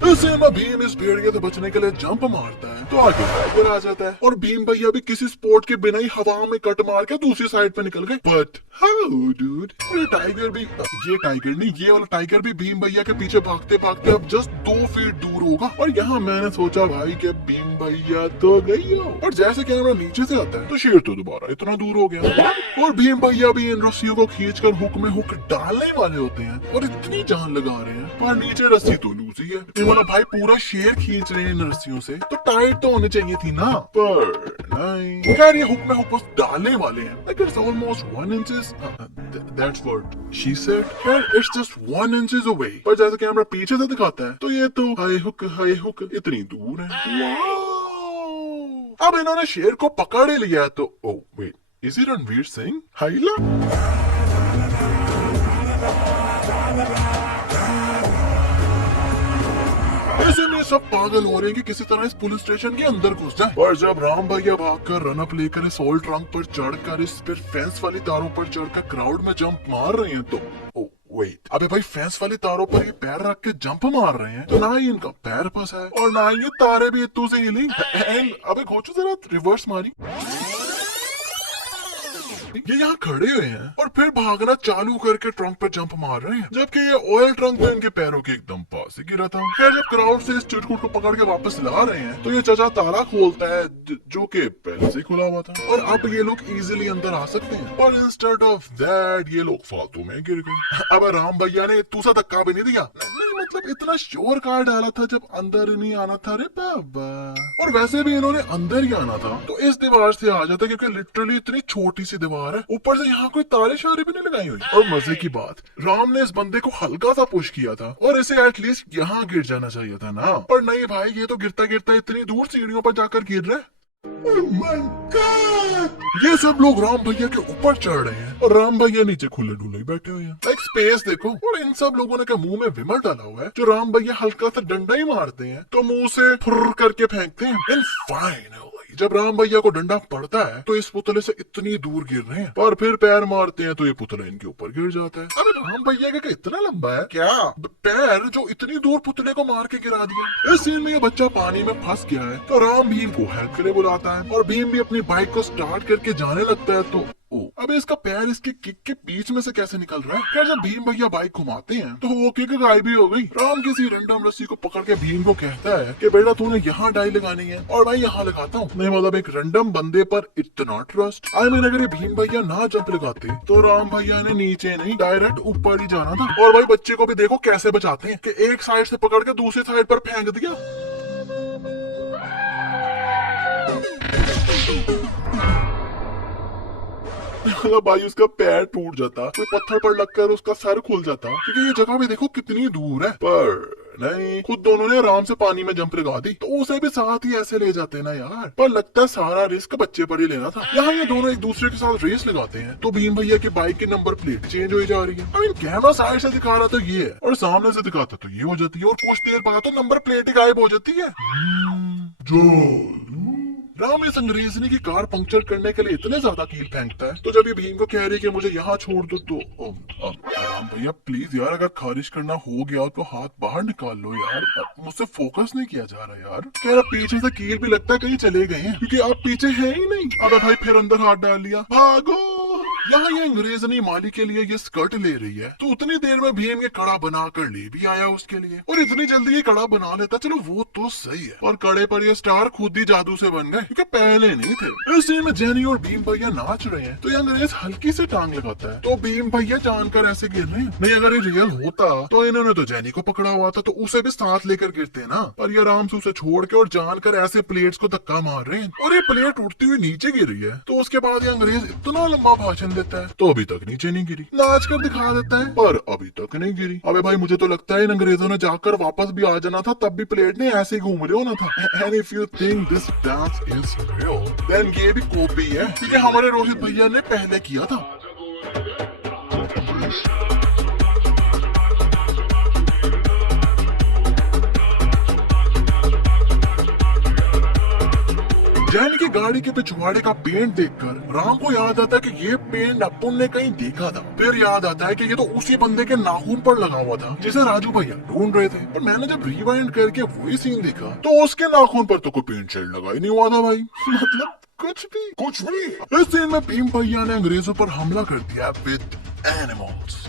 ऐसे में भीम इस भेड़िए से बचने के लिए जंप मारता है तो आगे टाइगर आ जाता है और भीम भैया भी किसी स्पोर्ट के बिना ही हवा में कट मार के दूसरी साइड पे निकल गए। बट हाउ डूड, ये टाइगर नहीं, ये वाला टाइगर भी भीम भैया के पीछे भागते भागते अब जस्ट 2 फीट दूर होगा। और यहाँ मैंने सोचा भाई कि भीम भैया तो गई हो, और जैसे कैमरा नीचे से आता है तो शेर तो दोबारा इतना दूर हो गया और भीम भैया भी इन रस्सियों को खींचकर हुक में हुक डालने वाले होते हैं और इतनी जान लगा रहे हैं, पर नीचे रस्सी तो लूज ही है। ये वाला भाई पूरा शेर खींच रहे हैं इन रस्सियों से, तो टाइट तो होने चाहिए थी ना, पर नहीं। खैर ये हुक में हुक बस डालने वाले हैं। Like it's almost 1 inches. That's what she said. खैर it's just 1 inches away. पर जैसे कैमरा पीछे से दिखाता है तो ये तो हाय हुक इतनी दूर है। वाह! अब इन्होंने शेर को पकड़ ही लिया तो oh wait, is it Ranveer Singh? हाइला? ऐसे में सब पागल हो रहे हैं कि किसी तरह इस पुलिस स्टेशन के अंदर घुस जाए। और जब राम भैया भागकर रन अप लेकर इस ओल्ड ट्रंक पर चढ़कर इस पर फेंस वाली तारों पर चढ़कर क्राउड में जंप मार रहे हैं तो वेट, अबे भाई फेंस वाली तारों पर ये पैर रख के जंप मार रहे हैं तो ना ही इनका पैर फंसा है और ना ही ये तारे भी इतू से हिली। अबे घोचो जरा रिवर्स मारी। ये यहाँ खड़े हुए हैं और फिर भागना चालू करके ट्रंक पे जंप मार रहे हैं, जबकि ये ऑयल ट्रंक में इनके पैरों के एकदम पास ही गिरा था। खैर जब क्राउड से इस चिरकुट को पकड़ के वापस ला रहे हैं तो ये चचा ताला खोलता है जो कि पहले से खुला हुआ था और अब ये लोग इजीली अंदर आ सकते हैं, पर इंस्टेड ऑफ दैट ये लोग फालतू में गिर गए। अब राम भैया ने दूसरा धक्का भी नहीं दिया, मतलब इतना शोर कार डाला था जब अंदर नहीं आना था रे बाबा। और वैसे भी इन्होंने अंदर ही आना था तो इस दीवार से आ जाता, क्योंकि लिटरली इतनी छोटी सी दीवार है, ऊपर से यहाँ कोई तारे शारे भी नहीं लगाई हुई। और मजे की बात, राम ने इस बंदे को हल्का सा पुश किया था और इसे एटलीस्ट यहाँ गिर जाना चाहिए था ना, पर नहीं भाई ये तो गिरता गिरता इतनी दूर सीढ़ियों पर जाकर गिर रहा है। Oh my God! ये सब लोग राम भैया के ऊपर चढ़ रहे हैं और राम भैया नीचे खुले डुले बैठे हुए हैं। एक स्पेस देखो, और इन सब लोगों ने क्या मुंह में विमल डाला हुआ है जो राम भैया हल्का सा डंडा ही मारते हैं तो मुंह से फुर्र करके फेंकते हैं। इन फाइनल जब राम भैया को डंडा पड़ता है तो इस पुतले से इतनी दूर गिर रहे हैं, पर फिर पैर मारते हैं तो ये पुतला इनके ऊपर गिर जाता है। अबे राम भैया का इतना लंबा है क्या पैर जो इतनी दूर पुतले को मार के गिरा दिया। इस सीन में ये बच्चा पानी में फंस गया है तो राम भीम को हेल्प के लिए बुलाता है और भीम भी अपनी बाइक को स्टार्ट करके जाने लगता है तो अबे इसका पैर इसके किक के बीच में से कैसे निकल रहा है। खैर जब भीम भैया बाइक घुमाते हैं तो वो किक गायब ही हो गई। राम किसी रैंडम रस्सी को पकड़ के भीम को कहता है कि बेटा तूने यहाँ डाई लगानी है और मैं यहाँ लगाता हूँ। नहीं मतलब एक रैंडम बंदे पर इतना ट्रस्ट। आई मीन अगर ये भीम भैया ना जंप लगाते तो राम भैया ने नीचे नहीं डायरेक्ट ऊपर ही जाना था। और भाई बच्चे को भी देखो कैसे बचाते हैं कि एक साइड से पकड़ के दूसरी साइड पर फेंक दिया। भाई उसका पैर टूट जाता, कोई पत्थर पर लगकर उसका सर खुल जाता, क्योंकि ये जगह भी देखो कितनी दूर है। पर नहीं, खुद दोनों ने आराम से पानी में जंप लगा दी तो उसे भी साथ ही ऐसे ले जाते ना यार। पर लगता है सारा रिस्क बच्चे पर ही लेना था। यहाँ ये दोनों एक दूसरे के साथ रेस लगाते हैं तो भीम भैया की बाइक की नंबर प्लेट चेंज हो जा रही है। आई मीन कैमरा साइड से दिखा रहा तो ये है और सामने से दिखाता तो ये हो जाती है और कुछ देर बाद तो नंबर प्लेट ही गायब हो जाती है। राम इस अंग्रेजनी की कार पंक्चर करने के लिए इतने ज्यादा कील फेंकता है तो जब ये भीम को कह रही है कि मुझे यहाँ छोड़ दो तो राम भैया प्लीज यार अगर खारिज करना हो गया तो हाथ बाहर निकाल लो यार, मुझसे फोकस नहीं किया जा रहा यार। कह रहा पीछे से कील भी लगता है कहीं चले गए हैं क्योंकि आप पीछे है ही नहीं। अब भाई फिर अंदर हाथ डाल लिया, भागो। यहाँ ये अंग्रेजनी माली के लिए ये स्कर्ट ले रही है तो उतनी देर में भीम ये कड़ा बना कर ले भी आया उसके लिए और इतनी जल्दी ये कड़ा बना लेता, चलो वो तो सही है। और कड़े पर ये स्टार खुद ही जादू से बन गए क्योंकि पहले नहीं थे। इस सीन में जेनी और भीम भैया नाच रहे हैं तो ये अंग्रेज हल्की से टांग लगाता है तो भीम भैया जानकर ऐसे गिर रहे हैं। नहीं अगर ये रियल होता तो इन्होंने तो जेनी को पकड़ा हुआ था तो उसे भी साथ लेकर गिरते ना, पर ये आराम से उसे छोड़ के और जानकर ऐसे प्लेट्स को धक्का मार रहे हैं और ये प्लेट उठती हुई नीचे गिर रही है। तो उसके बाद ये अंग्रेज इतना लंबा भाषण देता है तो अभी तक नीचे नहीं गिरी, नाच कर दिखा देता है पर अभी तक नहीं गिरी। अबे भाई मुझे तो लगता है इन अंग्रेजों ने जाकर वापस भी आ जाना था तब भी प्लेट ने ऐसे ही घूम रहे होना था। And if you think this dance is real then ये भी कॉपी है क्योंकि हमारे रोहित भैया ने पहले किया था। जैन की गाड़ी के पिछवाड़े का पेंट देखकर राम को याद आता है कि ये पेंट अपुन ने कहीं देखा था। फिर याद आता है कि ये तो उसी बंदे के नाखून पर लगा हुआ था जिसे राजू भैया ढूंढ रहे थे। पर मैंने जब रिवाइंड करके वही सीन देखा तो उसके नाखून पर तो कोई पेंट शेड लगा ही नहीं हुआ था भाई। मतलब कुछ भी। इस सीन में भीम भैया ने अंग्रेजों पर हमला कर दिया विद एनिमल्स।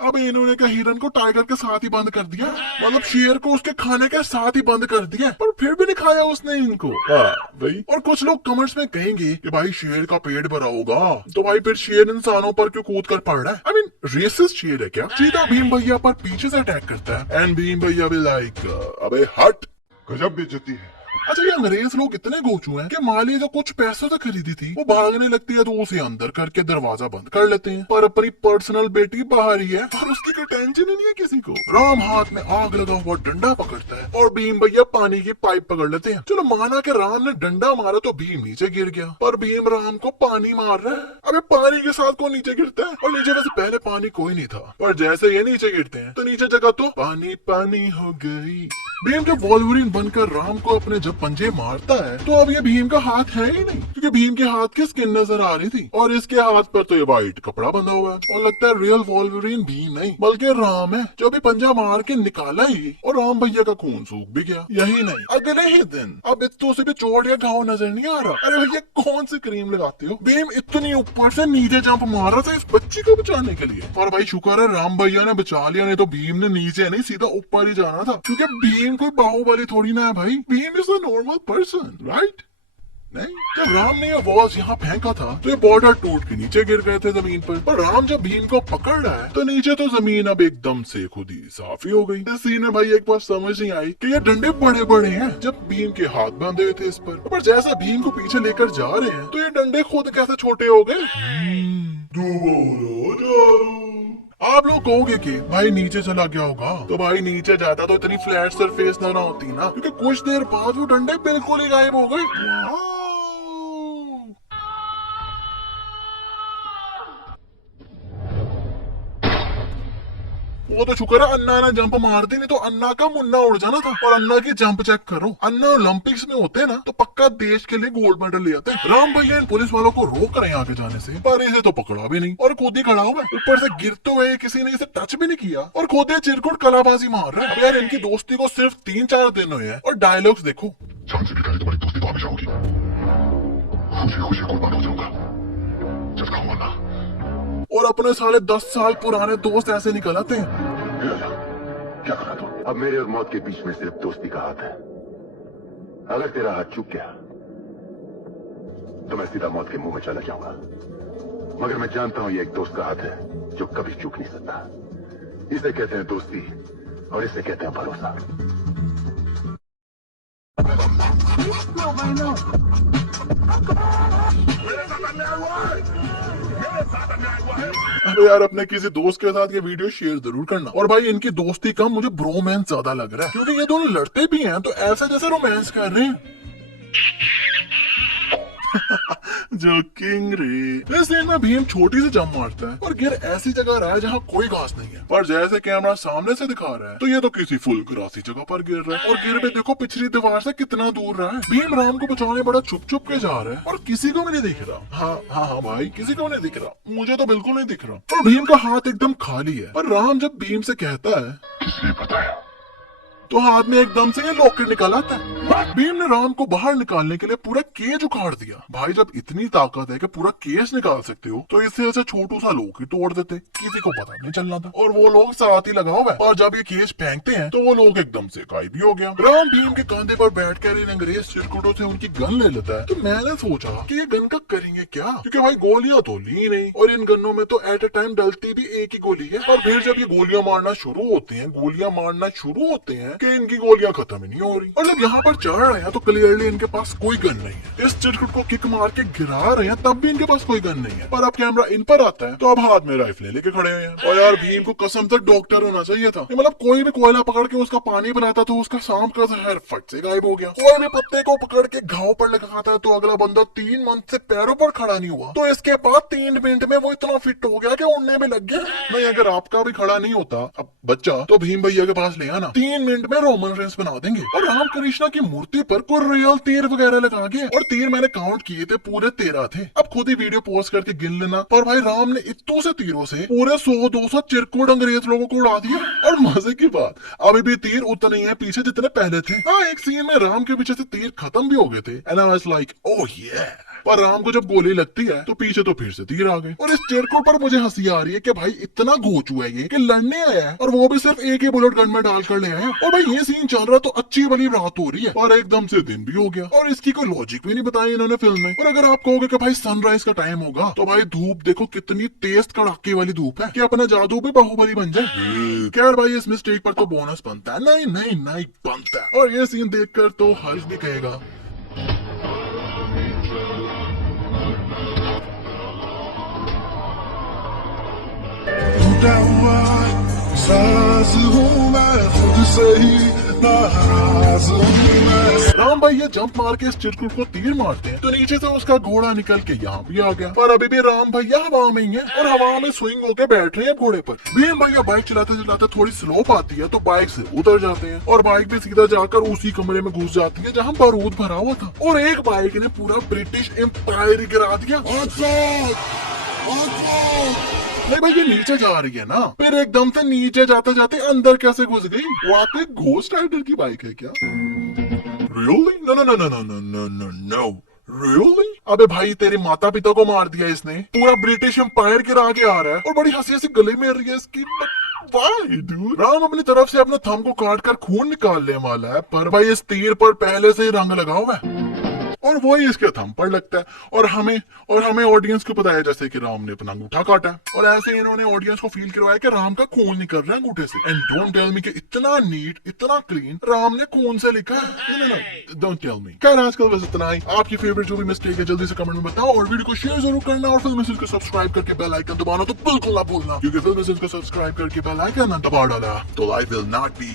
अब इन्होंने क्या हिरन को टाइगर के साथ ही बंद कर दिया, मतलब शेर को उसके खाने के साथ ही बंद कर दिया, पर फिर भी नहीं खाया उसने इनको। भाई और कुछ लोग कमेंट्स में कहेंगे कि भाई शेर का पेट भरा होगा तो भाई फिर शेर इंसानों पर क्यों कूद कर पड़ रहा है। आई मीन रेसिस्ट शेर है क्या। सीधा भीम भैया पर पीछे से अटैक करता है एंड भीम भैया भी लाइक अबे हट, गजब बेइज्जती है। अच्छा ये अंग्रेज लोग इतने गोचू हैं कि माली जो कुछ पैसों से खरीदी थी वो भागने लगती है तो उसे अंदर करके दरवाजा बंद कर लेते हैं, पर अपनी पर्सनल बेटी बाहर ही है और उसकी कोई टेंशन ही नहीं है किसी को। राम हाथ में आग लगा हुआ डंडा पकड़ता है और भीम भैया पानी की पाइप पकड़ लेते हैं। चलो माना कि राम ने डंडा मारा तो भीम नीचे गिर गया, पर भीम राम को पानी मार रहा है। अबे पानी के साथ कौन नीचे गिरता है, और नीचे वैसे पहले पानी कोई नहीं था, पर जैसे ये नीचे गिरते हैं तो नीचे जगह तो पानी पानी हो गई। भीम जब वॉल्वरिन बनकर राम को अपने जब पंजे मारता है तो अब ये भीम का हाथ है ही नहीं, क्योंकि भीम के हाथ की स्किन नजर आ रही थी और इसके हाथ पर तो ये व्हाइट कपड़ा बंधा हुआ है और लगता है रियल वॉल्वरिन भीम नहीं बल्कि राम है जो भी पंजा मार के निकाला ही और राम भैया का खून सूख भी गया। यही नहीं, अगले ही दिन अब इतों से भी चोट या घाव नजर नहीं आ रहा। अरे भैया कौन सी क्रीम लगाते हो। भीम इतनी ऊपर से नीचे जंप मार रहा था इस बच्ची को बचाने के लिए, और भाई शुक्र है राम भैया ने बचा लिया, नहीं तो भीम ने नीचे नहीं सीधा ऊपर ही जाना था, क्योंकि भीम कोई बाहुबली थोड़ी ना है भाई। Bhim is a normal person, right? नहीं, जब राम ने ये वॉल्स यहाँ फेंका था तो ये बॉर्डर टूट के नीचे गिर गए थे जमीन पर राम जब भीम को पकड़ रहा है तो नीचे तो जमीन अब एकदम से खुद ही साफ ही हो गई। इस सीन में भाई एक बात समझ नहीं आई कि ये डंडे बड़े बड़े हैं जब भीम के हाथ बांधे हुए थे इस पर जैसा भीम को पीछे लेकर जा रहे हैं तो ये डंडे खुद कैसे छोटे हो गए। आप लोग कहोगे कि भाई नीचे चला गया होगा, तो भाई नीचे जाता तो इतनी फ्लैट सरफेस ना होती ना, क्योंकि कुछ देर बाद वो डंडे बिल्कुल ही गायब हो गए। वो तो शुक्र है अन्ना ने जंप मार दी, नहीं तो अन्ना का मुन्ना उड़ जाना था। और अन्ना की जंप चेक करो, अन्ना ओलंपिक्स में होते ना तो पक्का देश के लिए गोल्ड मेडल ले आते। राम भैया इन पुलिस वालों को रोक रहे हैं आगे जाने से, पर इसे तो पकड़ा भी नहीं और खुद ही खड़ा हुआ, ऊपर से गिरते हुए किसी ने इसे टच भी नहीं किया और खुद ही चिरकुट कलाबाजी मार रहा है। अब यार इनकी दोस्ती को सिर्फ 3-4 दिन हुए हैं और डायलॉग्स देखो। तुम्हारी दोस्ती तो हमेशा होगी, खुशी खुशी कुर्बान हो जाऊंगा जब खाऊंगा ना। और अपने साले 10 साल पुराने दोस्त ऐसे निकल आते हैं। क्या करा तू? अब मेरे और मौत के बीच में सिर्फ दोस्ती का हाथ है। अगर तेरा हाथ चूक गया तो मैं सीधा मौत के मुंह में चला जाऊंगा, मगर मैं जानता हूं ये एक दोस्त का हाथ है जो कभी चूक नहीं सकता। इसे कहते हैं दोस्ती और इसे कहते हैं भरोसा। अरे यार अपने किसी दोस्त के साथ ये वीडियो शेयर जरूर करना। और भाई इनकी दोस्ती कम मुझे ब्रोमैंस ज्यादा लग रहा है, क्योंकि ये दोनों लड़ते भी हैं तो ऐसा जैसे रोमांस कर रहे हैं। जोकिंग रे। इस सीन में भीम छोटी सी जंप मारता है और गिर ऐसी जगह रहा है जहाँ कोई घास नहीं है, पर जैसे कैमरा सामने से दिखा रहा है तो ये तो किसी फुल ग्रासी जगह पर गिर रहा है और गिर पे देखो पिछली दीवार से कितना दूर रहा है। भीम राम को बचाने बड़ा छुप छुप के जा रहा है और किसी को भी नहीं दिख रहा। हाँ भाई किसी को नहीं दिख रहा, मुझे तो बिल्कुल नहीं दिख रहा। और भीम का हाथ एकदम खाली है, पर राम जब भीम से कहता है किसने बताया, तो हाथ में एकदम से ये लॉकेट निकल आता है। भीम ने राम को बाहर निकालने के लिए पूरा केज उखाड़ दिया। भाई जब इतनी ताकत है कि पूरा केज निकाल सकते हो तो इससे ऐसे छोटू सा लॉकेट तोड़ देते, किसी को पता नहीं चलना था। और वो लोग साथ ही लगा हुआ है और जब ये केज फेंकते हैं तो वो लोग एकदम से गायब भी हो गया। राम भीम के कंधे पर बैठकर इन अंग्रेज चिरकुटों से उनकी गन ले लेता है। तो मैंने सोचा कि ये गन का करेंगे क्या, क्योंकि भाई गोलियां तो ली नहीं और इन गनों में तो एट ए टाइम डलती भी एक ही गोली है। और फिर जब ये गोलियां मारना शुरू होते हैं कि इनकी गोलियां खत्म ही नहीं हो रही। और जब यहाँ पर चढ़ रहे हैं तो क्लियरली इनके पास कोई गन नहीं है। इस चिरकुट को किक मार के गिरा रहे हैं तब भी इनके पास कोई गन नहीं है, पर अब कैमरा इन पर आता है तो अब हाथ में राइफल लेके खड़े हुए हैं। और यार भीम को कसम से डॉक्टर होना चाहिए था, मतलब कोई भी कोयला पकड़ के उसका पानी पिलाता तो उसका सांप का जहर फट से गायब हो गया। कोई भी पत्ते को पकड़ के घाव पर लगाता है तो अगला बंदा 3 मंथ से पैरों पर खड़ा नहीं हुआ, तो इसके बाद 3 मिनट में वो इतना फिट हो गया कि उड़ने में लग गया। नहीं अगर आपका भी खड़ा नहीं होता अब बच्चा तो भीम भैया के पास ले आना, 3 मिनट में रोमन रेंस बना देंगे और राम कृष्णा की मूर्ति पर कोई रियल तीर वगैरह लगा के, और तीर मैंने काउंट किए थे पूरे 13 थे। अब खुद ही वीडियो पोस्ट करके गिन लेना। पर भाई राम ने इतने से तीरों से पूरे 100-200 चिरकुट अंग्रेज लोगों को उड़ा दिया। और मजे की बात, अभी भी तीर उतने ही है पीछे जितने पहले थे। हाँ, एक सीन में राम के पीछे से तीर खत्म भी हो गए थे and I was like oh ये। पर राम को जब गोली लगती है तो पीछे तो फिर से तीर आ गए। और इस चिरकुट पर मुझे हंसी आ रही है कि भाई इतना गोचू है ये कि लड़ने आया है और वो भी सिर्फ एक ही बुलेट गन में डालकर ले आया। और भाई ये सीन चल रहा तो अच्छी वाली रात हो रही है और एकदम से दिन भी हो गया और इसकी कोई लॉजिक भी नहीं बताई इन्होंने फिल्म में। और अगर आप कहोगे कि भाई सनराइज का टाइम होगा तो भाई धूप देखो कितनी तेज कड़ाके वाली धूप है कि अपना जादू भी बाहुबली बन जाए। खैर भाई इस मिस्टेक पर तो बोनस बनता है। नहीं नहीं नहीं बनता है। और ये सीन देखकर तो हर्ष भी कहेगा टूटा हुआ साज हूँ मैं, खुद से ही नाराज हूँ मैं। राम भाई ये जंप मार के इस चिरकुट को तीर मारते हैं तो नीचे से उसका घोड़ा निकल के यहाँ भी आ गया। पर अभी भी राम भैया हवा में ही है और हवा में स्विंग होके बैठ रहे हैं घोड़े पर। भीम भैया बाइक चलाते चलाते थोड़ी स्लोप आती है तो बाइक से उतर जाते हैं और बाइक भी सीधा जाकर उसी कमरे में घुस जाती है जहाँ बारूद भरा हुआ था। और एक बाइक ने पूरा ब्रिटिश एम्पायर गिरा दिया। नहीं भाई ये नीचे जा रही है ना, फिर एकदम से नीचे जाते जाते अंदर कैसे घुस गई? वाकई घोस्ट राइडर की बाइक है क्या? Really? No no no no no no no no no. Really? अबे भाई तेरे माता पिता को मार दिया इसने, पूरा ब्रिटिश एम्पायर गिरा के आ रहा है और बड़ी हंसी हंसी गले में रही है इसकी। Why, dude? राम अपनी तरफ से अपने थंब को काट कर खून निकालने वाला है पर भाई इस तीर पर पहले से ही रंग लगा हुआ है और वही इसके थंब पर लगता है। और हमें ऑडियंस को पता है जैसे कि राम ने अपना अंगूठा काटा और ऐसे इन्होंने ऑडियंस को फील करवाया कि राम का खून निकल रहा है अंगूठे से। एंड डोंट टेल मी कि इतना नीट इतना क्लीन राम ने खून से लिखा है। No don't tell me. खैर आजकल बस इतना ही। आपकी फेवरेट जो भी मिस्टेक है जल्दी से कमेंट में बताओ और वीडियो को शेयर जरूर करना और फिल्म मैसेज को सब्सक्राइब करके बेल आइकन दबाना तो बिल्कुल ना भूलना, क्योंकि फिल्म मैसेज को सब्सक्राइब करके बेल आइकन दबा डाला तो लाइफ विल नॉट बी